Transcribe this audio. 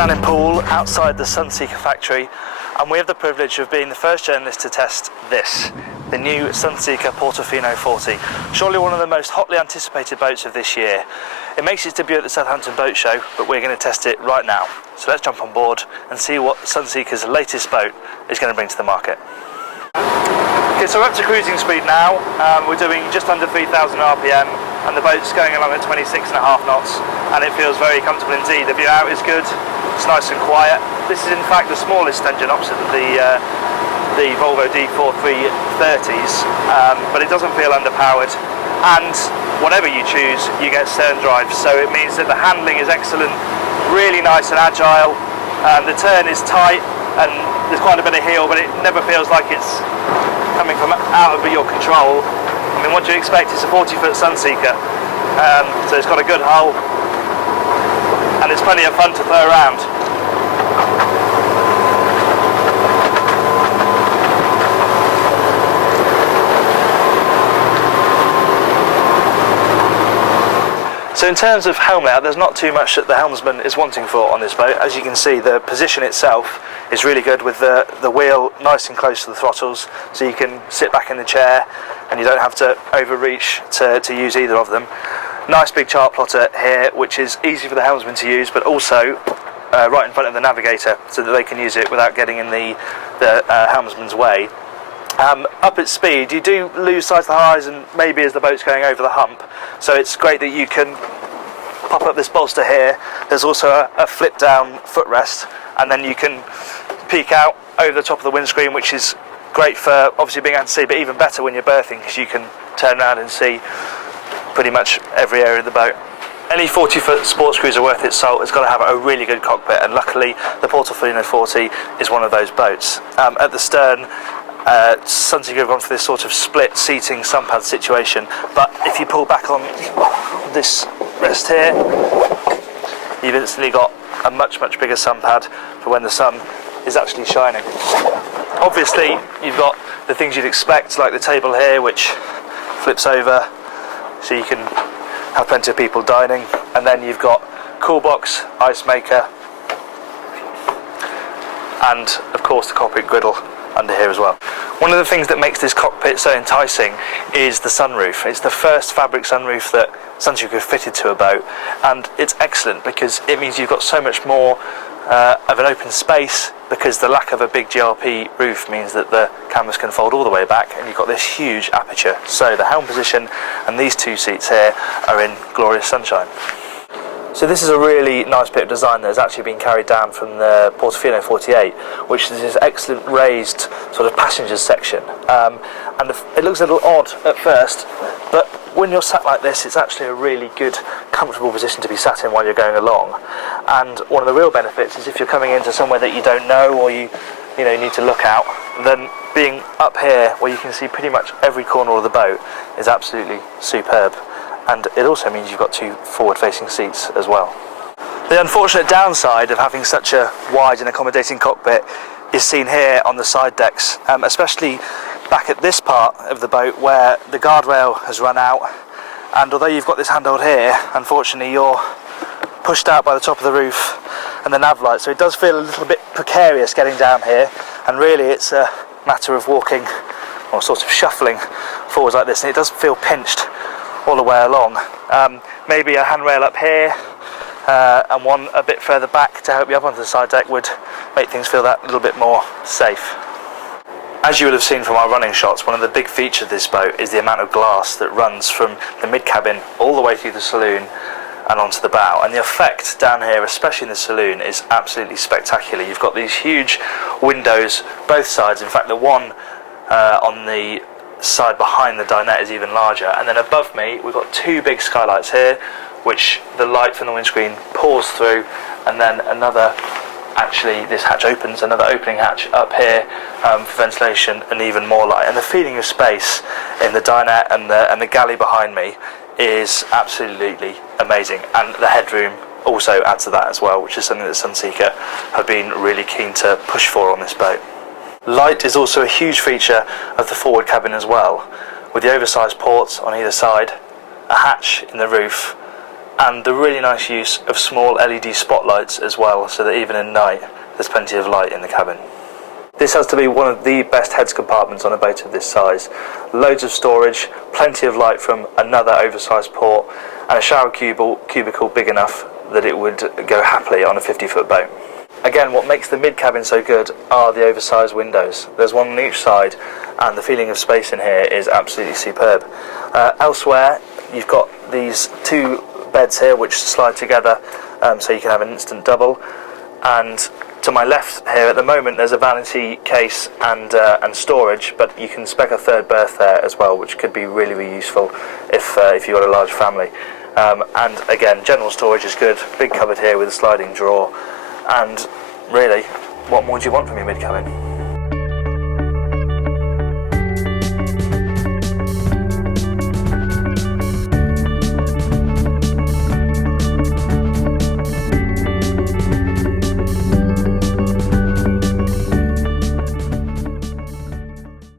down in Poole, outside the Sunseeker factory, and we have the privilege of being the first journalist to test this, the new Sunseeker Portofino 40. Surely one of the most hotly anticipated boats of this year. It makes its debut at the Southampton Boat Show, but we're going to test it right now. So let's jump on board and see what Sunseeker's latest boat is going to bring to the market. Okay, so we're up to cruising speed now. We're doing just under 3,000 RPM, and the boat's going along at 26.5 knots, and it feels very comfortable indeed. The view out is good, it's nice and quiet. This is in fact the smallest engine opposite the Volvo D4 330s, but it doesn't feel underpowered, and whatever you choose, you get stern drive, so it means that the handling is excellent, really nice and agile. The turn is tight, and there's quite a bit of heel, but it never feels like it's coming from out of your control. I mean, what do you expect? It's a 40-foot Sunseeker, so it's got a good hull, and it's plenty of fun to throw around. So in terms of helm layout, there's not too much that the helmsman is wanting for on this boat. As you can see, the position itself is really good, with the wheel nice and close to the throttles, so you can sit back in the chair and you don't have to overreach to use either of them. Nice big Chartplotter here, which is easy for the helmsman to use, but also right in front of the navigator, so that they can use it without getting in the helmsman's way. Up at speed, you do lose sight of the horizon maybe as the boat's going over the hump, so it's great that you can pop up this bolster here. There's also a flip down footrest, and then you can peek out over the top of the windscreen, which is great for obviously being able to see, but even better when you're berthing, because you can turn around and see pretty much every area of the boat. Any 40-foot sports cruiser worth its salt has got to have a really good cockpit, and luckily the Portofino 40 is one of those boats. At the stern, Sunseeker have gone for this sort of split seating sunpad situation, but if you pull back on this rest here, you've instantly got a much bigger sunpad for when the sun is actually shining. Obviously you've got the things you'd expect, like the table here, which flips over so you can have plenty of people dining, and then you've got cool box, ice maker, and of course the cockpit griddle under here as well. One of the things that makes this cockpit so enticing is the sunroof. It's the first fabric sunroof that Sunseeker fitted to a boat, and it's excellent because it means you've got so much more of an open space, because the lack of a big GRP roof means that the canvas can fold all the way back, and you've got this huge aperture. So the helm position and these two seats here are in glorious sunshine. So this is a really nice bit of design that has actually been carried down from the Portofino 48, which is this excellent raised sort of passengers section. And it looks a little odd at first, but when you're sat like this, it's actually a really good, comfortable position to be sat in while you're going along. And one of the real benefits is if you're coming into somewhere that you don't know, or you need to look out, then being up here where you can see pretty much every corner of the boat is absolutely superb. And it also means you've got two forward-facing seats as well. The unfortunate downside of having such a wide and accommodating cockpit is seen here on the side decks, especially back at this part of the boat where the guardrail has run out, and although you've got this handhold here, unfortunately you're pushed out by the top of the roof and the nav light, so it does feel a little bit precarious getting down here, and really it's a matter of walking or sort of shuffling forwards like this, and it does feel pinched all the way along. Maybe a handrail up here and one a bit further back to help you up onto the side deck would make things feel that little bit more safe. As you will have seen from our running shots, one of the big features of this boat is the amount of glass that runs from the mid-cabin all the way through the saloon and onto the bow, and the effect down here, especially in the saloon, is absolutely spectacular. You've got these huge windows both sides. In fact, the one on the side behind the dinette is even larger, and then above me we've got two big skylights here, which the light from the windscreen pours through, and then another, actually this hatch opens, another opening hatch up here for ventilation and even more light. And the feeling of space in the dinette and the galley behind me is absolutely amazing, and the headroom also adds to that as well, which is something that Sunseeker have been really keen to push for on this boat. Light is also a huge feature of the forward cabin as well, with the oversized ports on either side, a hatch in the roof, and the really nice use of small LED spotlights as well, so that even at night there's plenty of light in the cabin. This has to be one of the best heads compartments on a boat of this size. Loads of storage, plenty of light from another oversized port, and a shower cubicle big enough that it would go happily on a 50-foot boat. Again, what makes the mid-cabin so good are the oversized windows. There's one on each side, and the feeling of space in here is absolutely superb. Elsewhere, you've got these two beds here which slide together, so you can have an instant double. And to my left here at the moment there's a vanity case and storage, but you can spec a third berth there as well, which could be really, really useful if you've got a large family. And again, general storage is good. Big cupboard here with a sliding drawer, and really, what more do you want from your mid-cabin?